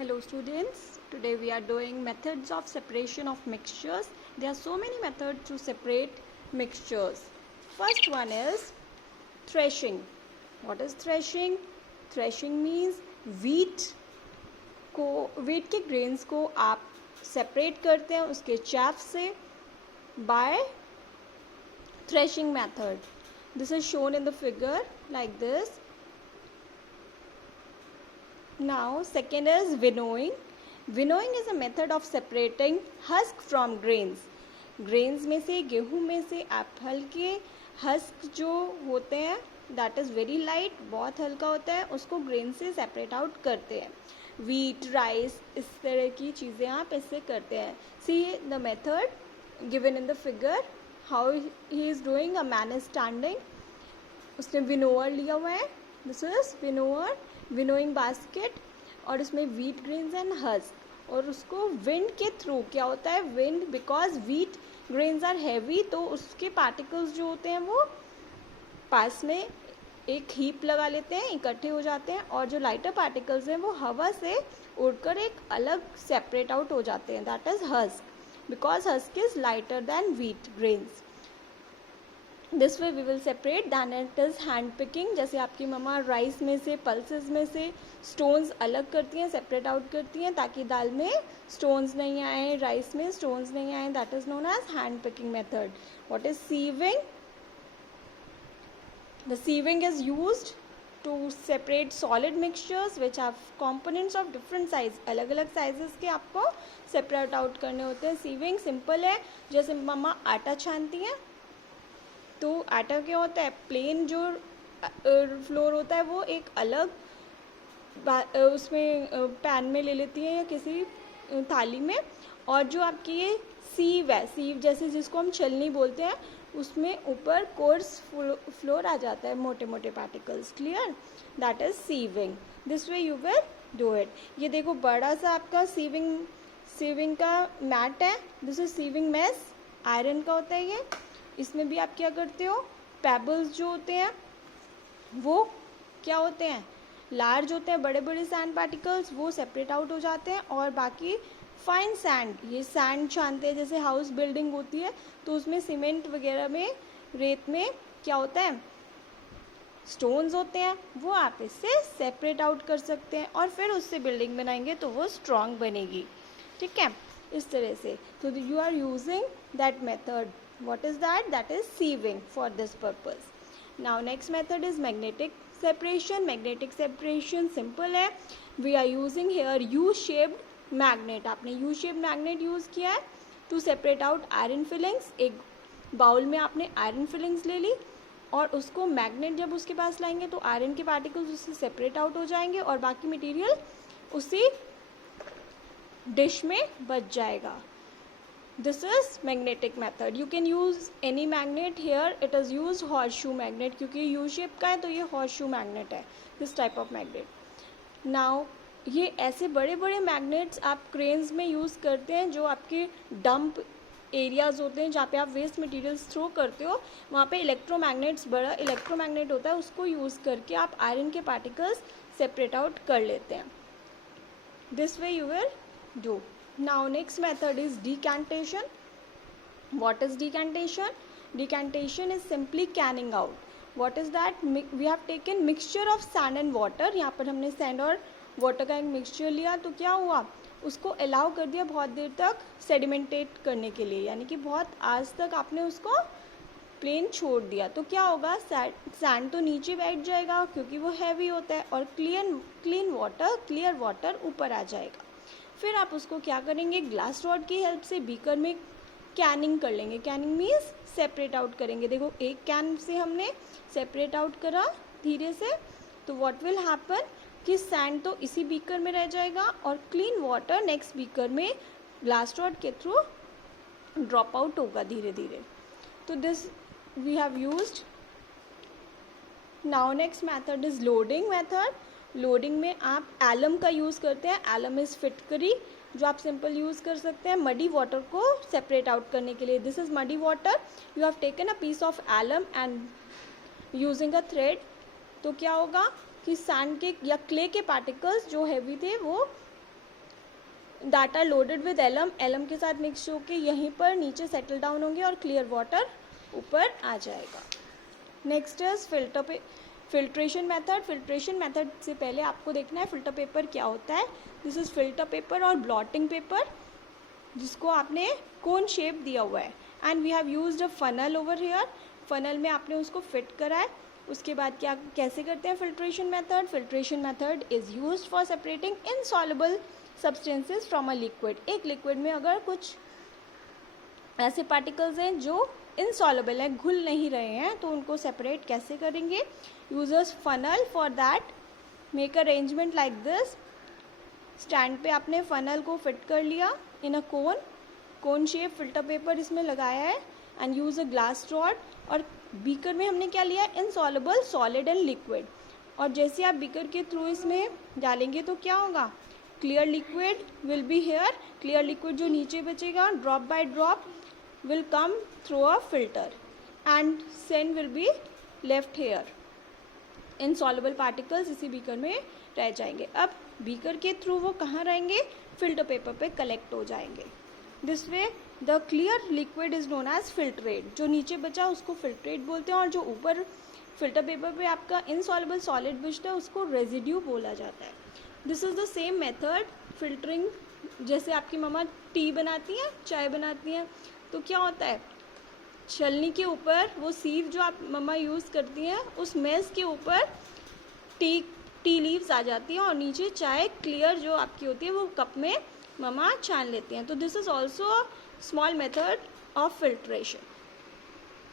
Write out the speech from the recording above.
Hello students, today we are doing methods of separation of mixtures. There are so many methods to separate mixtures. First one is threshing. What is threshing? Threshing means wheat के grains को आप separate करते हैं उसके chaff से by threshing method. This is shown in the figure like this. Now second is winnowing. Winnowing is a method of separating husk from grains. Grains में से गेहूं में से एप्पल के हस्क जो होते हैं that is very light, बहुत हल्का होता है, उसको ग्रेन से सेपरेट आउट करते हैं. वीट राइस इस तरह की चीज़ें आप इससे करते हैं. See the method given in the figure how he is doing. A man is standing, उसने विनोअर लिया हुआ है. दिस इज विनोअर, विनोइंग बास्केट, और उसमें वीट ग्रेन्स एंड हस्क, और उसको विंड के थ्रू क्या होता है, wind because wheat grains are heavy तो उसके पार्टिकल्स जो होते हैं वो पास में एक हीप लगा लेते हैं, इकट्ठे हो जाते हैं, और जो लाइटर पार्टिकल्स हैं वो हवा से उड़कर एक अलग सेपरेट आउट हो जाते हैं. That is husk, because husk is lighter than wheat grains. This way we will separate. Then it is hand picking. जैसे आपकी मम्मा राइस में से पल्सेस में से स्टोन्स अलग करती हैं, सेपरेट आउट करती हैं ताकि दाल में स्टोन्स नहीं आए, राइस में स्टोन्स नहीं आए. That is known as hand picking method. What is sieving? The sieving is used to separate solid mixtures which have components of different size. अलग अलग sizes के आपको separate out करने होते हैं. sieving simple है. जैसे मम्मा आटा छानती हैं तो आटा क्या होता है, प्लेन जो फ्लोर होता है वो एक अलग उसमें पैन में ले लेती हैं या किसी थाली में, और जो आपकी ये सीव है, सीव जैसे जिसको हम छलनी बोलते हैं, उसमें ऊपर कोर्स फ्लोर आ जाता है, मोटे मोटे particles. Clear? That is sieving. This way you will do it. ये देखो बड़ा सा आपका सीविंग का मैट है. This is sieving mesh, iron का होता है ये. इसमें भी आप क्या करते हो, पेबल्स जो होते हैं वो क्या होते हैं, लार्ज होते हैं, बड़े बड़े सैंड पार्टिकल्स, वो सेपरेट आउट हो जाते हैं, और बाकी फाइन सैंड, ये सैंड छानते हैं. जैसे हाउस बिल्डिंग होती है तो उसमें सीमेंट वगैरह में, रेत में क्या होता है, स्टोन्स होते हैं, वो आप इससे सेपरेट आउट कर सकते हैं और फिर उससे बिल्डिंग बनाएंगे तो वो स्ट्रॉन्ग बनेगी. ठीक है, इस तरह से. तो you are using that method. What is that? That is sieving for this purpose. Now next method is magnetic separation. Magnetic separation simple है. We are using here U shaped magnet. आपने U shape magnet use किया है to separate out iron filings. एक bowl में आपने iron filings ले ली और उसको मैग्नेट जब उसके पास लाएंगे तो आयरन के पार्टिकल्स उससे सेपरेट आउट हो जाएंगे और बाकी मटेरियल उसी डिश में बच जाएगा. This is magnetic method. You can use any magnet. Here it is use horse shoe magnet, क्योंकि यू शेप का है तो ये हॉर्स शू मैग्नेट है, this type of magnet. Now ये ऐसे बड़े बड़े मैग्नेट्स आप क्रेन्स में यूज़ करते हैं. जो आपके डंप एरियाज़ होते हैं जहाँ पे आप वेस्ट मटेरियल्स थ्रो करते हो, वहाँ पे इलेक्ट्रोमैग्नेट्स, बड़ा इलेक्ट्रोमैग्नेट होता है, उसको यूज़ करके आप आयरन के पार्टिकल्स सेपरेट आउट कर लेते हैं. This way you will do. Now next method is decantation. What is decantation? Decantation is simply canning out. What is that? We have taken mixture of sand and water. यहाँ पर हमने sand और water का एक mixture लिया, तो क्या हुआ, उसको अलाउ कर दिया बहुत देर तक सेडिमेंटेट करने के लिए, यानी कि बहुत आज तक आपने उसको प्लेन छोड़ दिया. तो क्या होगा, सैंड तो नीचे बैठ जाएगा क्योंकि वो हैवी होता है, और क्लियर वाटर ऊपर आ जाएगा. फिर आप उसको क्या करेंगे, ग्लास रॉड की हेल्प से बीकर में कैनिंग कर लेंगे. कैनिंग मीन्स सेपरेट आउट करेंगे. देखो एक कैन से हमने सेपरेट आउट करा धीरे से, तो व्हाट विल हैपन कि सैंड तो इसी बीकर में रह जाएगा और क्लीन वाटर नेक्स्ट बीकर में ग्लास रॉड के थ्रू ड्रॉप आउट होगा धीरे धीरे. तो this we have used. Now next method is loading method. Loading में आप एलम का यूज़ करते हैं. एलम इज़ फिटकरी, जो आप सिंपल यूज़ कर सकते हैं मडी वाटर को सेपरेट आउट करने के लिए. This is muddy water. You have taken a piece of alum and using a thread. तो क्या होगा कि सैंड के या क्ले के पार्टिकल्स जो हैवी थे वो data loaded with alum, alum के साथ मिक्स होकर यहीं पर नीचे सेटल डाउन होंगे और क्लियर वाटर ऊपर आ जाएगा। Next is filtration method. Filtration method से पहले आपको देखना है फिल्टर पेपर क्या होता है। दिस इज फिल्टर पेपर और ब्लॉटिंग पेपर जिसको आपने कोन शेप दिया हुआ है, and we have used a funnel over here. Funnel में आपने उसको फिट करा है। उसके बाद क्या कैसे करते हैं filtration method? Filtration method is used for separating insoluble substances from a liquid. एक लिक्विड में अगर कुछ ऐसे पार्टिकल्स हैं जो इनसॉल्युबल हैं, घुल नहीं रहे हैं, तो उनको सेपरेट कैसे करेंगे? Users funnel for that, make arrangement like this. Stand पे आपने फनल को फिट कर लिया इन अ कोन शेप, फिल्टर पेपर इसमें लगाया है, and use a glass rod. और बीकर में हमने क्या लिया? Insoluble, solid and liquid. और जैसे आप बीकर के थ्रू इसमें डालेंगे तो क्या होगा? Clear liquid will be here. Clear liquid जो नीचे बचेगा, drop by drop will come through a filter and sand will be left here. Insoluble particles इसी बीकर में रह जाएंगे। अब बीकर के थ्रू वो कहाँ रहेंगे? फिल्टर पेपर पे कलेक्ट हो जाएंगे। This way the clear liquid is known as filtrate. जो नीचे बचा उसको फिल्ट्रेट बोलते हैं, और जो ऊपर फिल्टर पेपर पे आपका इनसॉल्युबल सॉलिड बचता है उसको रेजिड्यू बोला जाता है। This is the same method filtering. जैसे आपकी मम्मा टी बनाती हैं, चाय बनाती हैं, तो क्या होता है? छलनी के ऊपर वो सीव जो आप मम्मा यूज़ करती हैं, उस मेस के ऊपर टी लीव्स आ जाती हैं और नीचे चाय क्लियर जो आपकी होती है वो कप में मम्मा छान लेती हैं। तो this is also small method of filtration.